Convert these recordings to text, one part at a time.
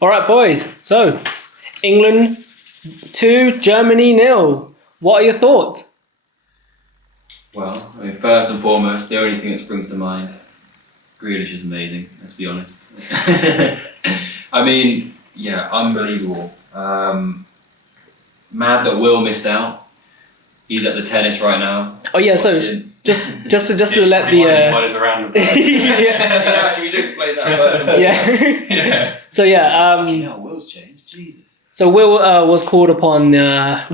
All right, boys. So, England 2, Germany 0. What are your thoughts? Well, I mean, first and foremost, the only thing that springs to mind, Grealish is amazing, let's be honest. I mean, yeah, unbelievable. Mad that Will missed out. He's at the tennis right now. Oh yeah, watching. so just to let the What is around the yeah, actually, you should explain that first and foremost. yeah. So yeah, Will's changed. Jesus. so Will was called upon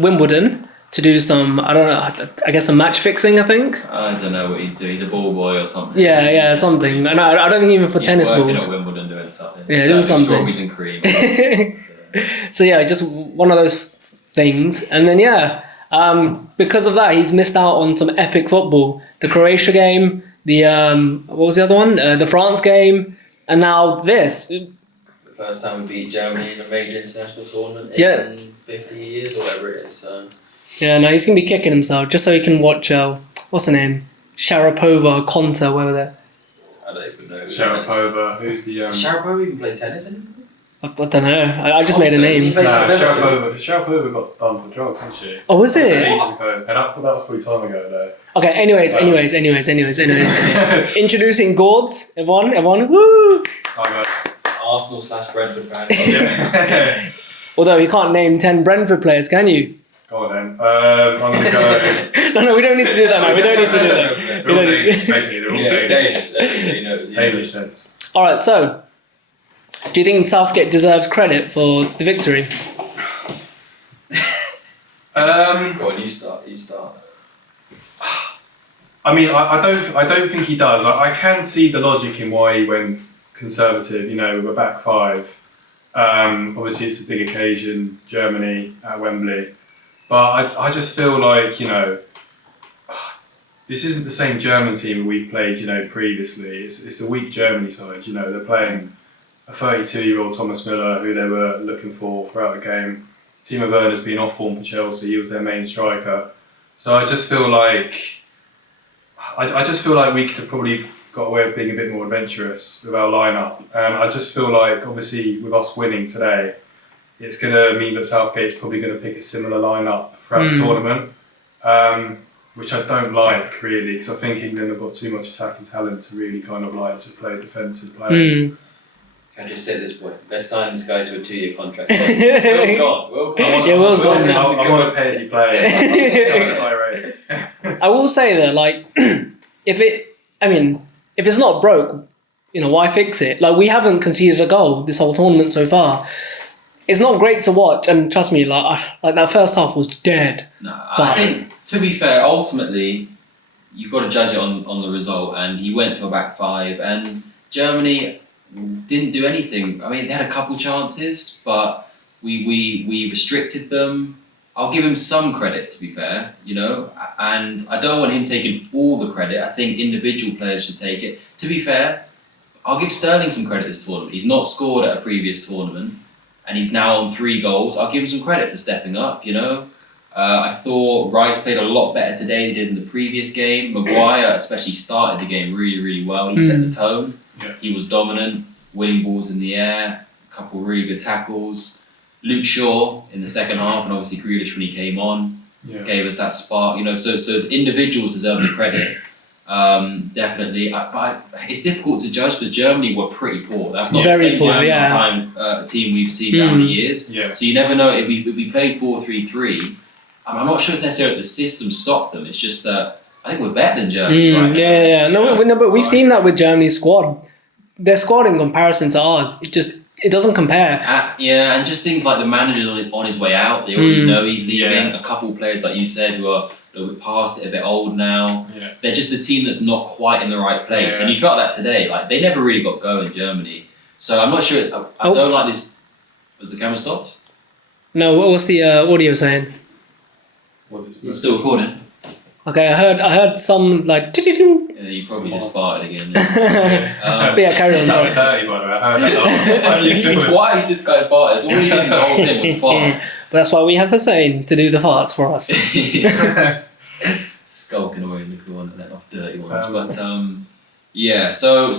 Wimbledon to do some, I don't know, I guess some match fixing, I think. I don't know what he's doing. He's a ball boy or something. Yeah, something. And I don't think even for tennis working balls. at Wimbledon doing something. Yeah, doing something. Strawberries and cream. So yeah, just one of those things. And then because of that, he's missed out on some epic football. The Croatia game, the what was the other one? The France game, and now this. The first time we beat Germany in a major international tournament in 50 years or whatever it is. So. Yeah, no, he's gonna be kicking himself just so he can watch. What's her name? Sharapova, Konta, whatever that. I don't even know. Sharapova, who's the... Sharapova even play tennis anymore? I don't know. I just made a name. No, Sharapova got done for drugs, didn't she? Oh, was it? Ages ago. And that was probably time ago, though. Okay, anyways. Introducing Gordz, everyone, woo! Oh, no. It's Arsenal/Brentford fan. Although you can't name 10 Brentford players, can you? Go on then. I'm going to go... No, we don't need to do that, man. We don't need to do that. They're all Danish, basically. They're all Danish. Danish sense. All right, so do you think Southgate deserves credit for the victory? Go on, you start. I mean, I don't think he does. I can see the logic in why he went conservative. You know, with a back five. Obviously, it's a big occasion, Germany at Wembley. But I just feel like, you know, this isn't the same German team we played, you know, previously. It's a weak Germany side. You know, they're playing a 32-year-old Thomas Müller, who they were looking for throughout the game. Timo Werner's been off form for Chelsea. He was their main striker. So I just feel like we could have probably got away with being a bit more adventurous with our lineup. And I just feel like, obviously, with us winning today, it's going to mean that Southgate's probably going to pick a similar lineup throughout the tournament, which I don't like, really, because I think England have got too much attacking talent to really kind of like just play defensive players. Can I just say this point? Let's sign this guy to a 2-year contract. Will's gone. Yeah, Will's gone now. I want to pay as he plays. I will say that, like, if it's not broke, you know, why fix it? Like, we haven't conceded a goal this whole tournament so far. It's not great to watch, and trust me, like that first half was dead. No, I think, to be fair, ultimately, you've got to judge it on the result, and he went to a back five, and Germany didn't do anything. I mean, they had a couple chances, but we restricted them. I'll give him some credit, to be fair, you know, and I don't want him taking all the credit. I think individual players should take it. To be fair, I'll give Sterling some credit this tournament. He's not scored at a previous tournament, and he's now on 3 goals. I'll give him some credit for stepping up, you know. I thought Rice played a lot better today than he did in the previous game. Maguire especially started the game really, really well. He set the tone. Yeah. He was dominant, winning balls in the air, a couple of really good tackles. Luke Shaw in the second half, and obviously Grealish when he came on, gave us that spark. You know, so the individuals deserve the credit. Definitely, but it's difficult to judge because Germany were pretty poor. That's not Very the same poor, German team we've seen down the years. Yeah. So you never know if we played 4-3-3. I'm not sure it's necessarily that the system stopped them. It's just that I think we're better than Germany. Right Yeah. No, but we've seen that with Germany's squad. Their squad in comparison to ours, it doesn't compare. And just things like the manager's on his way out. They already know he's leaving. A couple of players, like you said, who are a little bit past it, a bit old now. Yeah. They're just a team that's not quite in the right place. And you felt that today. Like, they never really got going, Germany. So I'm not sure. I don't like this. Was the camera stopped? No, what's the audio saying? It's still recording. Okay, I heard some like. Yeah, you probably just farted again. But yeah, carry on. Sorry. Dirty, by the way. I heard that. Twice this guy farted. All he did the whole thing was fart. But that's why we have Hussein to do the farts for us. Skulking away in the corner, let off dirty ones. But yeah, so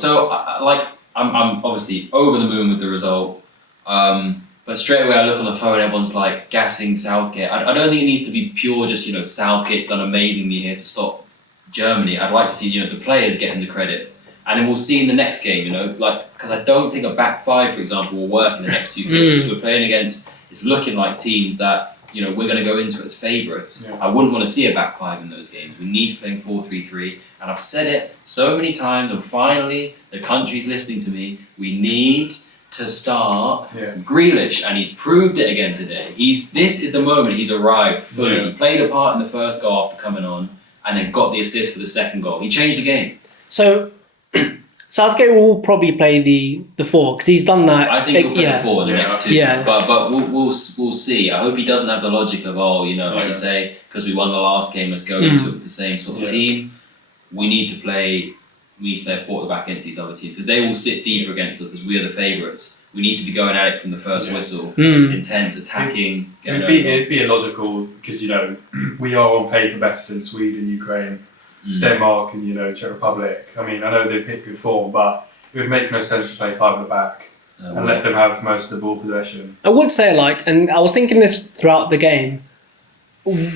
like I'm obviously over the moon with the result. But straight away I look on the phone, everyone's like gassing Southgate. I don't think it needs to be pure just, Southgate's done amazingly here to stop Germany. I'd like to see, the players getting the credit. And then we'll see in the next game, because I don't think a back five, for example, will work in the next two fixtures. We're playing against, it's looking like teams that, we're going to go into as favourites. Yeah. I wouldn't want to see a back five in those games. We need to play 4-3-3. And I've said it so many times, and finally the country's listening to me. We need to start Grealish, and he's proved it again today. This is the moment he's arrived fully. Yeah. He played a part in the first goal after coming on, and then got the assist for the second goal. He changed the game. So Southgate will probably play the 4 because he's done that. I think he'll play the 4 in the next 2. Yeah. But we'll see. I hope he doesn't have the logic of like you say, because we won the last game, let's go into it with the same sort of team. We need to play a 4 at the back against these other teams because they will sit deeper against us because we are the favourites. We need to be going at it from the first whistle, intense, attacking. It'd be illogical because we are on paper better than Sweden, Ukraine, Denmark, and Czech Republic. I mean, I know they've hit good form, but it would make no sense to play 5 at the back and let them have most of the ball possession. I would say, and I was thinking this throughout the game.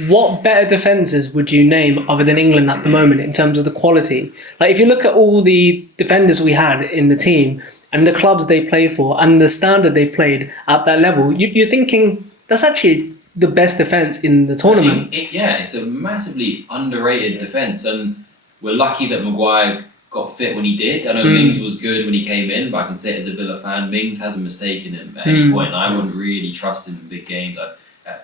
What better defences would you name other than England at the moment in terms of the quality? Like if you look at all the defenders we had in the team and the clubs they play for and the standard they've played at that level, you're thinking that's actually the best defence in the tournament. It's a massively underrated defence, and we're lucky that Maguire got fit when he did. I know Mings was good when he came in, but I can say as a Villa fan, Mings hasn't mistaken him at any point. I wouldn't really trust him in big games.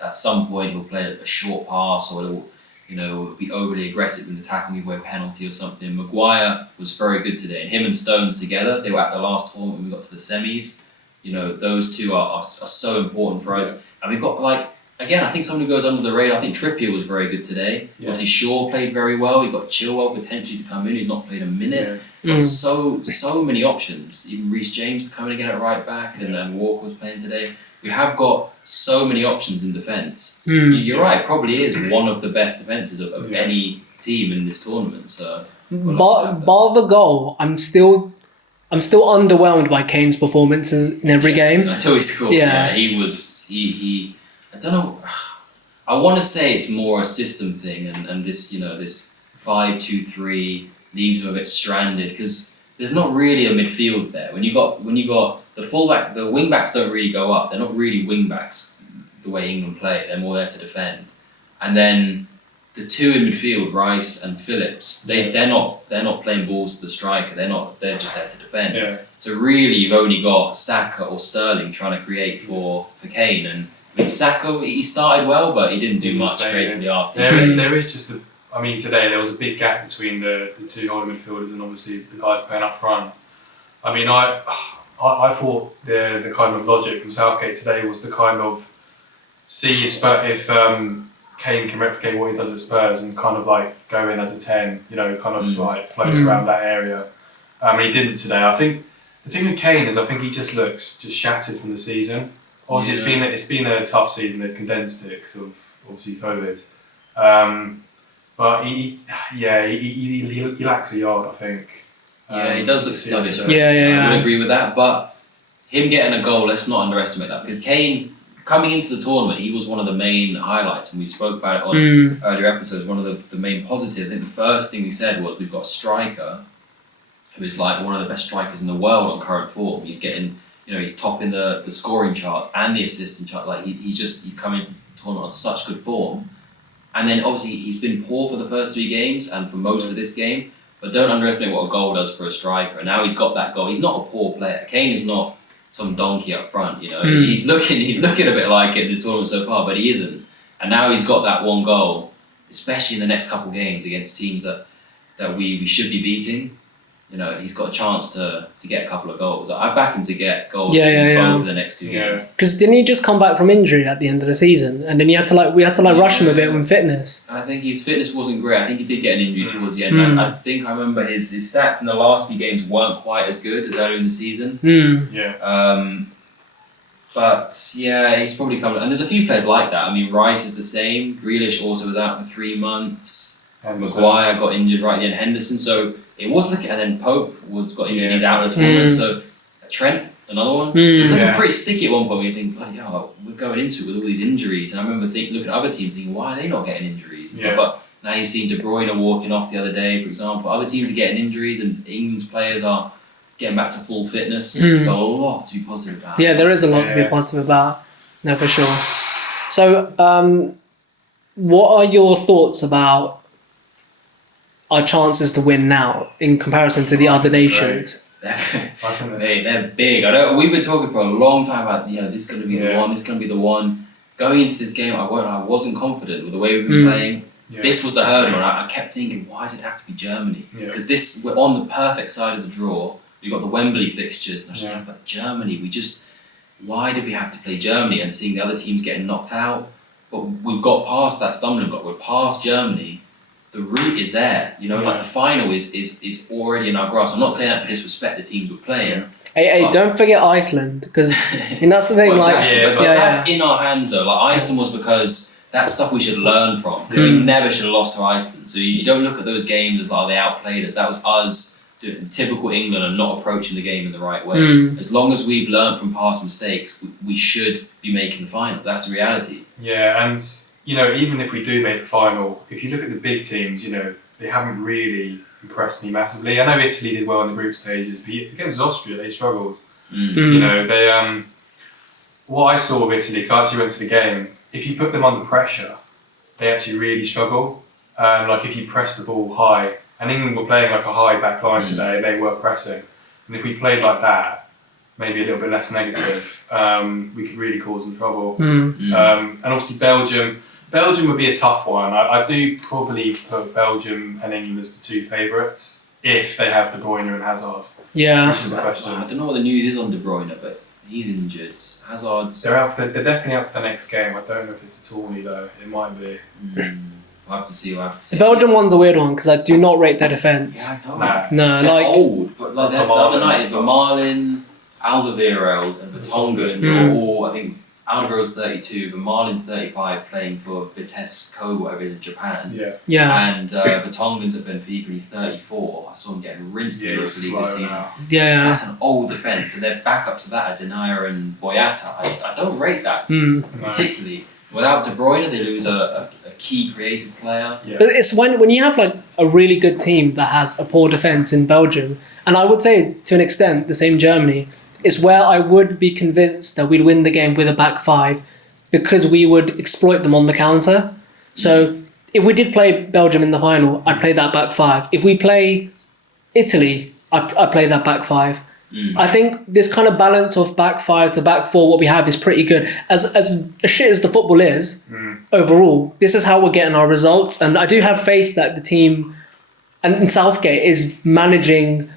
At some point he'll play a short pass or he'll be overly aggressive in attacking with a penalty or something. Maguire was very good today, and him and Stones together, they were at the last tournament when we got to the semis. Those two are so important for us. And we've got again, I think someone who goes under the radar, I think Trippier was very good today. Yeah. Obviously Shaw played very well. You've got Chilwell potentially to come in, who's not played a minute. Yeah. So many options. Even Reece James coming again at right back, and then Walker was playing today. We have got so many options in defence. You're right, probably is one of the best defences of any team in this tournament. So, bar the goal, I'm still underwhelmed by Kane's performances in every game. Until he scored. Yeah, he was. He I don't know. I want to say it's more a system thing, and this this 5-2-3 leaves him a bit stranded because there's not really a midfield there. When you got the fullback, the wing backs don't really go up. They're not really wing backs the way England play. They're more there to defend. And then the two in midfield, Rice and Phillips, they're not playing balls to the striker. They're just there to defend. Yeah. So really, you've only got Saka or Sterling trying to create for Kane. And I mean, Saka, he started well, but he didn't do much creatively after. There is just today there was a big gap between the two holding midfielders and obviously the guys playing up front. I mean, I thought the kind of logic from Southgate today was to kind of see if Kane can replicate what he does at Spurs and kind of go in as a 10, float around that area. He didn't today. I think the thing with Kane is I think he just looks shattered from the season. Obviously, it's been a tough season. They've condensed it because of obviously COVID. But he lacks a yard, I think. He does look sluggish. I would agree with that. But him getting a goal, let's not underestimate that because Kane, coming into the tournament, he was one of the main highlights, and we spoke about it on earlier episodes. One of the main positives. I think the first thing we said was we've got a striker who is one of the best strikers in the world on current form. He's getting, he's topping the scoring charts and the assistant chart. He's come into the tournament on such good form. And then obviously he's been poor for the first 3 games and for most of this game. But don't underestimate what a goal does for a striker. And now he's got that goal. He's not a poor player. Kane is not some donkey up front. He's looking a bit like it in this tournament so far, but he isn't. And now he's got that one goal, especially in the next couple of games against teams that we should be beating. He's got a chance to get a couple of goals. I back him to get goals in both of the next 2 games. Because didn't he just come back from injury at the end of the season, and then we had to rush him a bit with fitness? I think his fitness wasn't great. I think he did get an injury towards the end. I think I remember his stats in the last few games weren't quite as good as earlier in the season. But he's probably coming. And there's a few players like that. I mean, Rice is the same. Grealish also was out for 3 months. Maguire got injured right at the end. Henderson. So it was looking, and then Pope got injured. He's out of the tournament. So Trent another one. It was Yeah. pretty sticky at one point. Where you think, bloody hell, we're going into it with all these injuries, and I remember looking at other teams thinking, why are they not getting injuries? And stuff. But now you've seen De Bruyne walking off the other day, for example. Other teams are getting injuries, and England's players are getting back to full fitness. There's a lot to be positive about. Yeah, there is a lot to be positive about. No, for sure. So, what are your thoughts about our chances to win now in comparison to the other nations? They're big. We've been talking for a long time about, this is going to be the one, this is going to be the one. Going into this game, I wasn't confident with the way we've been playing. Yeah. This was the hurdle, and I kept thinking, why did it have to be Germany? Because we're on the perfect side of the draw. We've got the Wembley fixtures, and I was thinking about Germany. Why did we have to play Germany? And seeing the other teams getting knocked out, but we've got past that stumbling block. We're past Germany. The route is there. Like the final is already in our grasp. I'm not saying that to disrespect the teams we're playing. Hey, don't forget Iceland, because that's the thing. That's in our hands though. Like Iceland was because that's stuff we should learn from, because we never should have lost to Iceland. So you don't look at those games as like they outplayed us. That was us doing typical England and not approaching the game in the right way. As long as we've learned from past mistakes, we should be making the final. That's the reality. Yeah, and even if we do make the final, if you look at the big teams, they haven't really impressed me massively. I know Italy did well in the group stages, but against Austria they struggled. They what I saw of Italy, because I actually went to the game, if you put them under pressure, they actually really struggle. Like if you press the ball high, and England were playing like a high back line today, and they were pressing. And if we played like that, maybe a little bit less negative, we could really cause them trouble. And obviously Belgium would be a tough one. I do probably put Belgium and England as the two favourites if they have De Bruyne and Hazard. Yeah. Which is the question. I don't know what the news is on De Bruyne, but he's injured. Hazard's... They're definitely up for the next game. I don't know if it's a tourney though. It might be. We'll have to see. The Belgium one's a weird one because I do not rate their defence. Yeah, I don't. No, they're like... old. But like the other night is Vermaelen, Alderweireld and Vertonghen. All, I think Alderweireld's 32, Vermaelen's 35, playing for Vitesse Kobe, whatever it is in Japan. And Vertonghen's at Benfica, he's 34. I saw him getting rinsed in the Europa League this season. That's an old defence. And their backup to that are Denayer and Boyata. I don't rate that particularly. Without De Bruyne, they lose a key creative player. But it's when you have like a really good team that has a poor defence in Belgium, and I would say to an extent the same Germany, is where I would be convinced that we'd win the game with a back five, because we would exploit them on the counter. So if we did play Belgium in the final, I'd play that back five. If we play Italy, I'd play that back five. I think this kind of balance of back five to back four, what we have is pretty good. As shit as the football is, overall, this is how we're getting our results. And I do have faith that the team and Southgate is managing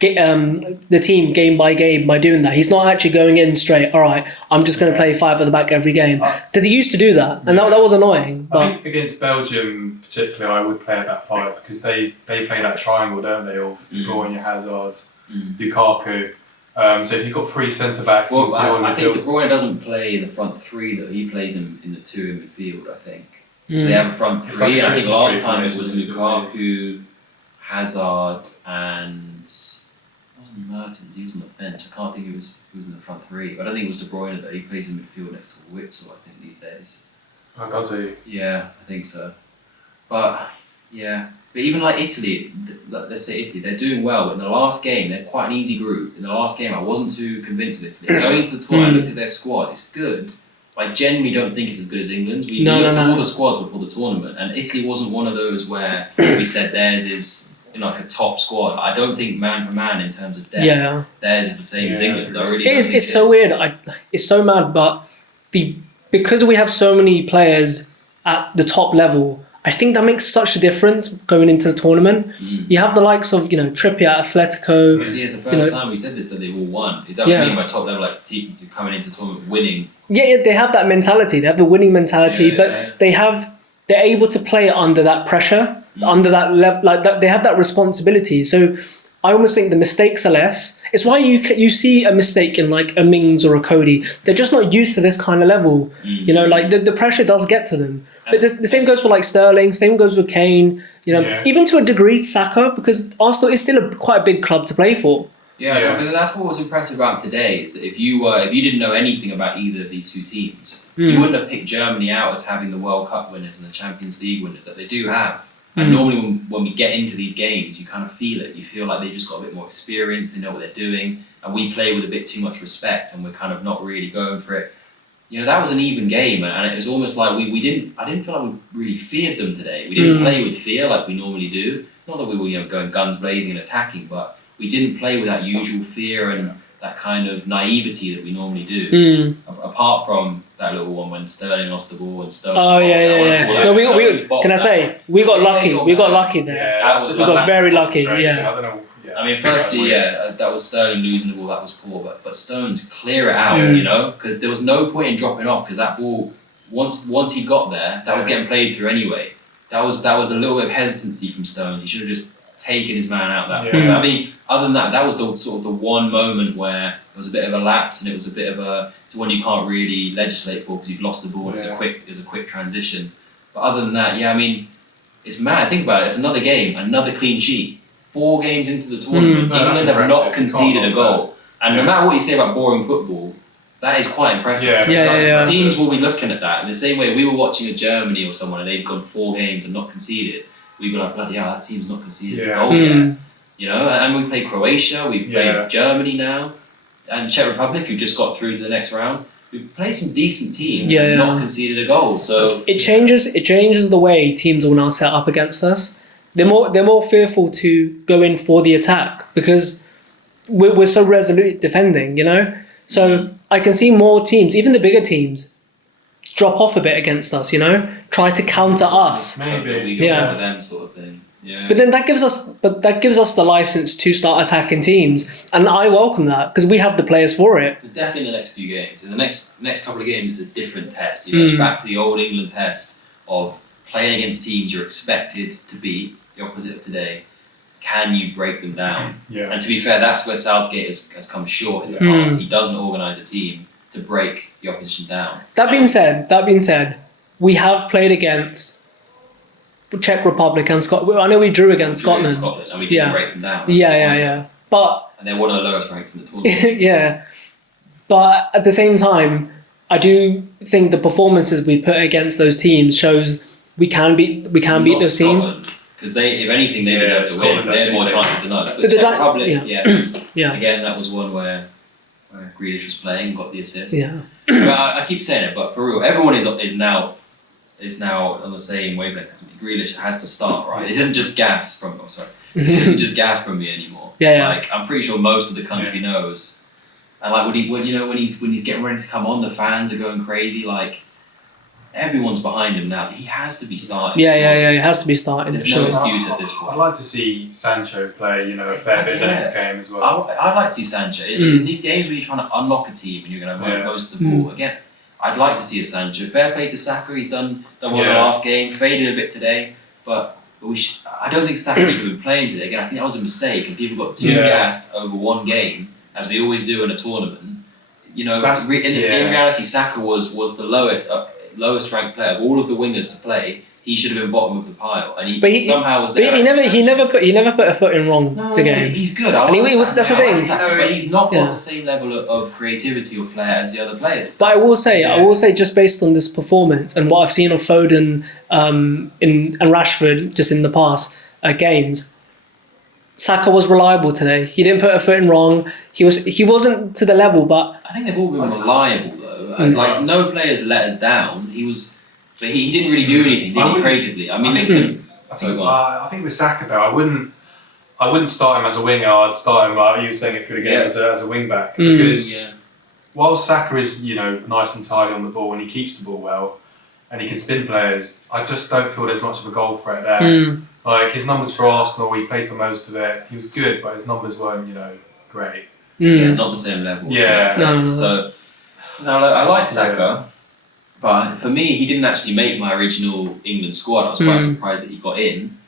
the team game by game by doing that. He's not actually going in straight, all right, I'm just going to play five at the back every game. Because he used to do that, and that was annoying. But I think against Belgium particularly, I would play at that five, because they play that triangle, don't they, of De Bruyne, Hazard, Lukaku. So if you've got three centre-backs... Well, I think De Bruyne doesn't play in the front three, though. He plays in the two in midfield, I think. So they have a front three, and I think last time it was Lukaku, Hazard, and... Mertens, he was on the bench. I can't think he was in the front three. But I don't think it was De Bruyne that he plays in midfield next to Witsel, I think, these days. Oh, does he? Yeah, I think so. But even like Italy, let's say Italy, they're doing well. But in the last game, they're quite an easy group. In the last game, I wasn't too convinced with Italy. Going into the tournament, I looked at their squad. It's good. I genuinely don't think it's as good as England's. We looked at all the squads before the tournament, and Italy wasn't one of those where we said theirs is like a top squad. I don't think man for man in terms of depth, theirs is the same as England. I really it's so weird. It's so mad, but because we have so many players at the top level, I think that makes such a difference going into the tournament. You have the likes of Trippier at Atletico. Obviously, it's the first time we said this that they've all won. It's definitely my top level, like team coming into the tournament winning. Yeah, they have that mentality. They have the winning mentality, but they're able to play under that pressure. Under that level, like that, they have that responsibility. So I almost think the mistakes are less. It's why you see a mistake in like a Mings or a Cody. They're just not used to this kind of level. Like the pressure does get to them. But the same goes for like Sterling. Same goes with Kane. Even to a degree Saka, because Arsenal is still quite a big club to play for. Yeah, but that's what was impressive about today. Is that if you didn't know anything about either of these two teams, you wouldn't have picked Germany out as having the World Cup winners and the Champions League winners that they do have. And normally when we get into these games, you kind of feel it. You feel like they've just got a bit more experience, they know what they're doing, and we play with a bit too much respect, and we're kind of not really going for it. That was an even game, and it was almost like I didn't feel like we really feared them today. We didn't play with fear like we normally do. Not that we were going guns blazing and attacking, but we didn't play with that usual fear and that kind of naivety that we normally do. Apart from that little one when Sterling lost the ball and Sterling. Oh yeah. No, we got lucky. We got lucky there. Yeah, we got very lucky. Yeah. I don't know. Yeah. I mean, firstly, that was Sterling losing the ball. That was poor, but Stones clear it out. Because there was no point in dropping off because that ball once he got there, that was getting played through anyway. That was a little bit of hesitancy from Stones. He should have just taken his man out that point. I mean, other than that was the sort of the one moment where it was a bit of a lapse and it was a bit of it's one you can't really legislate for because you've lost the ball. It's a quick transition. But other than that, I mean, it's mad. Think about it. It's another game, another clean sheet. 4 games into the tournament, England have not conceded a goal. And no matter what you say about boring football, that is quite impressive. Yeah. Teams will be looking at that in the same way we were watching a Germany or someone and they'd gone 4 games and not conceded. We'd be like, bloody hell, that team's not conceded a goal yet. And we play Croatia, we played Germany now, and Czech Republic, who just got through to the next round. We played some decent teams and not conceded a goal. So it changes the way teams will now set up against us. They're more fearful to go in for the attack because we're so resolute defending, So I can see more teams, even the bigger teams, drop off a bit against us, try to counter us. Maybe we go into them sort of thing. Yeah. But then that gives us the license to start attacking teams, and I welcome that because we have the players for it. Definitely in the next few games. In the next couple of games is a different test. It's back to the old England test of playing against teams you're expected to beat, the opposite of today. Can you break them down? And to be fair, that's where Southgate has come short in the past. He doesn't organise a team to break the opposition down. That being said, we have played against Czech Republic and Scotland. I know we drew against Scotland. And we didn't break them down. Yeah. And they're one of the lowest ranks in the tournament. Yeah. But at the same time, I do think the performances we put against those teams shows we can beat those teams. Because if anything, they deserve to win. They had more chances than us. But Czech Republic, yes. Again, that was one where Grealish was playing and got the assist. Yeah. I keep saying it, but for real, everyone is now on the same wavelength. Grealish has to start, right? This isn't just gas from. This isn't just gas from me anymore. Like I'm pretty sure most of the country knows. And like when he's getting ready to come on, the fans are going crazy. Like everyone's behind him now. He has to be starting. Yeah. He has to be starting. There's no excuse at this point. I'd like to see Sancho play, a fair bit in this game as well. I'd like to see Sancho in these games where you're trying to unlock a team and you're going to work most of the ball again. I'd like to see a Sancho. Fair play to Saka. He's done well in the last game. Faded a bit today, but I don't think Saka should have been playing today. Again, I think that was a mistake, and people got too gassed over one game, as we always do in a tournament. In reality, Saka was the lowest ranked player of all of the wingers to play. He should have been bottom of the pile, and he somehow was there. But he never put a foot in wrong the game. He's good. That's the thing. But he's not got the same level of creativity or flair as the other players. But I will say, just based on this performance and what I've seen of Foden and Rashford just in the past games, Saka was reliable today. He didn't put a foot in wrong. He wasn't to the level, but I think they've all been reliable though. Like no players let us down. But he didn't really do anything, did he, creatively? I think with Saka though, I wouldn't start him as a winger. I'd start him like you were saying it through the game as a wing back because while Saka is nice and tidy on the ball and he keeps the ball well and he can spin players, I just don't feel there's much of a goal threat there. Like his numbers for Arsenal, he played for most of it. He was good, but his numbers weren't great. Not the same level. No. So I like Saka. But for me, he didn't actually make my original England squad. I was quite surprised that he got in.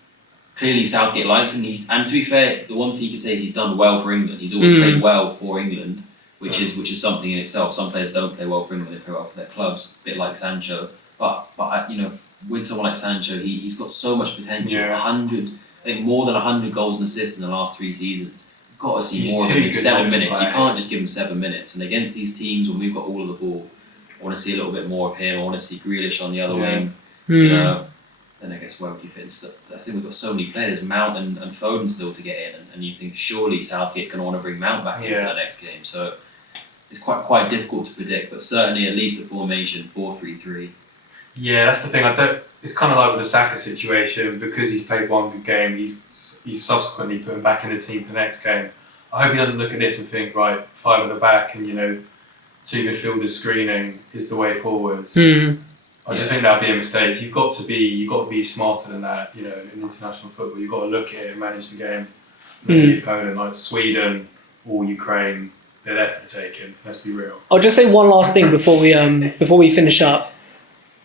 Clearly, Southgate liked him. And to be fair, the one thing you can say is he's done well for England. He's always played well for England, which is something in itself. Some players don't play well for England; they play well for their clubs, a bit like Sancho. But with someone like Sancho, he's got so much potential. 100, I think more than 100 goals and assists in the last 3 seasons. got to see He's more of too him in good 7 not to minutes. You play. can't just give him 7 minutes. And against these teams, when we've got all of the ball, I want to see a little bit more of him. I want to see Grealish on the other wing. You know, then I guess Wembley fit and stuff. That's the thing, we've got so many players, Mount and Foden still to get in, and you think surely Southgate's going to want to bring Mount back in for the next game. So it's quite difficult to predict, but certainly at least the formation 4-3-3. Yeah, that's the thing. It's kind of like with the Saka situation, because he's played one good game. He's subsequently put him back in the team for the next game. I hope he doesn't look at this and think, right, 5 at the back and 2 midfielders screening is the way forwards. I just think that'd be a mistake. You've got to be smarter than that. In international football, you've got to look at it and manage the game. Maybe opponent like Sweden or Ukraine, they're there for the taking. Let's be real. I'll just say one last thing before we finish up.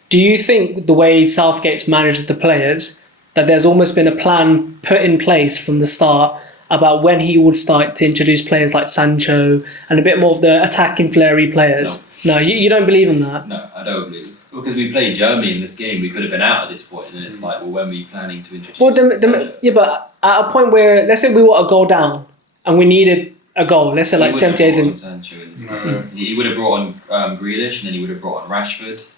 Do you think the way Southgate's managed the players, that there's almost been a plan put in place from the start about when he would start to introduce players like Sancho and a bit more of the attacking, flary players? No, you don't believe in that? No, I don't believe it. Because we played Germany in this game, we could have been out at this point, and it's like, well, when were you planning to introduce Sancho? Yeah, but at a point where, let's say we were a goal down and we needed a goal, let's say like 78th. Sancho in this game. He would have brought on Grealish, and then he would have brought on Rashford,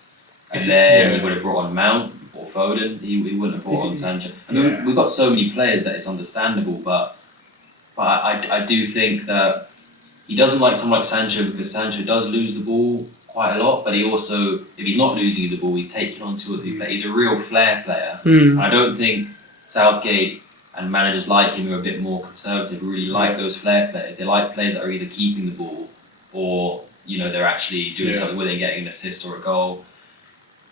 and then he would have brought on Mount or Foden. He wouldn't have brought on Sancho. I mean, we've got so many players that it's understandable, but I do think that he doesn't like someone like Sancho because Sancho does lose the ball quite a lot, but he also, if he's not losing the ball, he's taking on 2 or 3 players. He's a real flair player. I don't think Southgate and managers like him who are a bit more conservative really like those flair players. They like players that are either keeping the ball or they're actually doing something with it, getting an assist or a goal.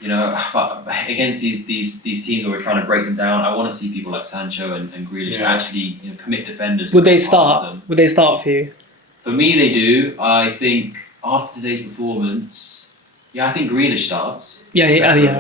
But against these teams where we're trying to break them down, I want to see people like Sancho and Grealish that actually commit defenders. Would they start? Would they start for you? For me, they do. I think after today's performance, I think Grealish starts. Yeah,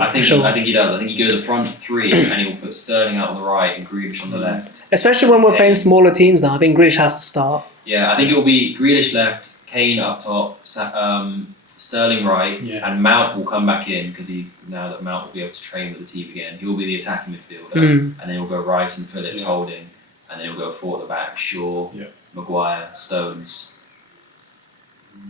I think sure. I think he does. I think he goes a front 3 and he'll put Sterling out on the right and Grealish on the left. Especially when we're playing smaller teams now, I think Grealish has to start. Yeah, I think it will be Grealish left, Kane up top, Sterling right, and Mount will come back in because now that Mount will be able to train with the team again, he will be the attacking midfielder, and then he'll go Rice and Phillips holding, and then he'll go 4 at the back, Shaw, Maguire, Stones.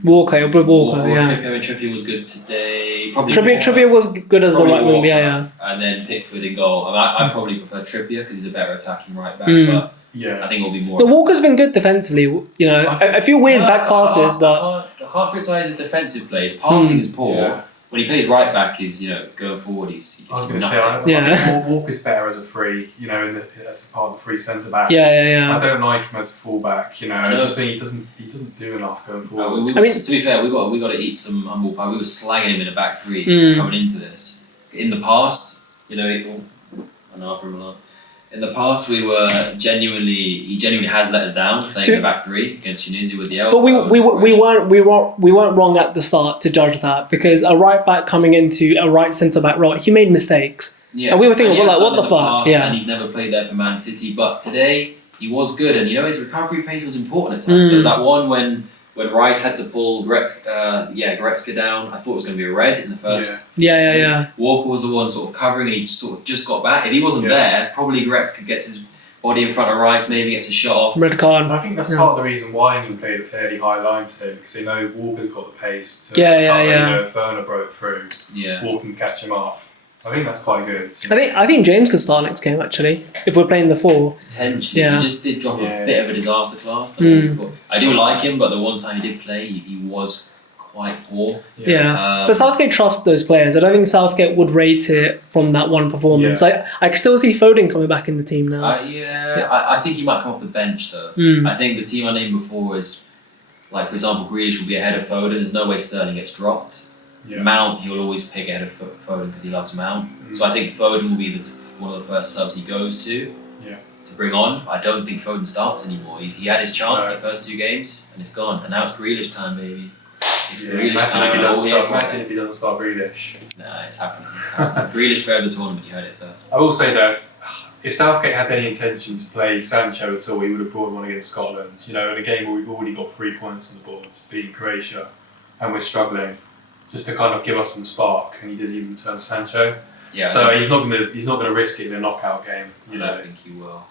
Walker, Trippier was good today. Trippier was good as the right wing, and then Pickford in goal. I probably prefer Trippier because he's a better attacking right back, but I think it'll be more. The Walker's been good defensively. A few weird back passes, but I can't criticise his defensive play. His passing is poor. When he plays right back, going forward. He's I was going to say, I think Walker's better as a free. As part of the free centre backs. I don't like him as a full back. I just think he doesn't do enough going forward. To be fair, we got to eat some humble pie. We were slagging him in a back 3 coming into this. In the past, in the past, he genuinely has let us down playing the back 3 against Tunisia with the elbow. But we weren't wrong at the start to judge that, because a right back coming into a right centre back role, he made mistakes. Yeah, and we were thinking, what the fuck? And he's never played there for Man City, but today he was good, and his recovery pace was important at times. There was that one when Rice had to pull Goretzka down. I thought it was going to be a red in the first. Walker was the one sort of covering, and he sort of just got back. If he wasn't there, probably Goretzka gets his body in front of Rice, maybe gets a shot off. Red card. I think that's part of the reason why England played a fairly high line today, because they know Walker's got the pace to cover. If Werner broke through, Walker can catch him up. I think that's quite good. I think James could start next game, actually, if we're playing the 4. Potentially. He just did drop a bit of a disaster class. I do like him, but the one time he did play, he was quite poor. But Southgate trusts those players. I don't think Southgate would rate it from that one performance. I can still see Foden coming back in the team now. I think he might come off the bench, though. I think the team I named before is, like, for example, Grealish will be ahead of Foden. There's no way Sterling gets dropped. Mount, he'll always pick ahead of Foden because he loves Mount. So I think Foden will be one of the first subs he goes to bring on. I don't think Foden starts anymore. He had his chance in the first 2 games and it's gone. And now it's Grealish time, baby. It's Grealish time. Imagine if he doesn't start Grealish. Nah, it's happening. Grealish player of the tournament, you heard it first. I will say though, if Southgate had any intention to play Sancho at all, he would have brought him on against Scotland. In a game where we've already got 3 points on the board, beating Croatia, and we're struggling, just to kind of give us some spark, and he didn't even turn Sancho. So he's not gonna risk it in a knockout game. I don't think he will.